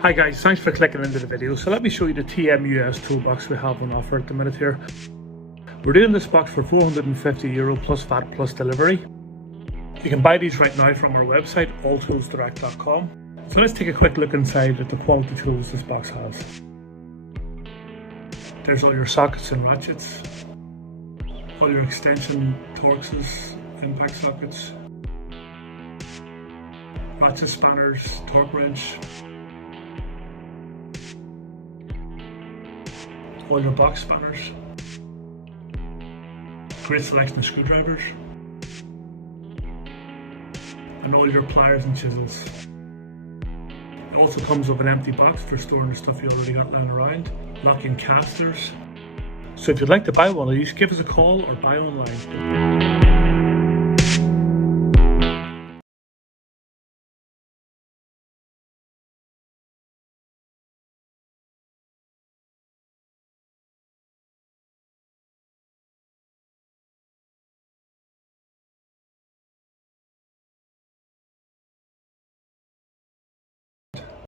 Hi guys, thanks for clicking into the video. So let me show you the Tmus toolbox we have on offer at the minute here. We're doing this box for €450 plus VAT plus delivery. You can buy these right now from our website, alltoolsdirect.com. So let's take a quick look inside at the quality tools this box has. There's all your sockets and ratchets, all your extension Torxes, impact sockets, ratchet spanners, torque wrench, all your box spanners, great selection of screwdrivers, and all your pliers and chisels. It also comes with an empty box for storing the stuff you already got lying around, lock-in casters. So if you'd like to buy one of these, give us a call or buy online.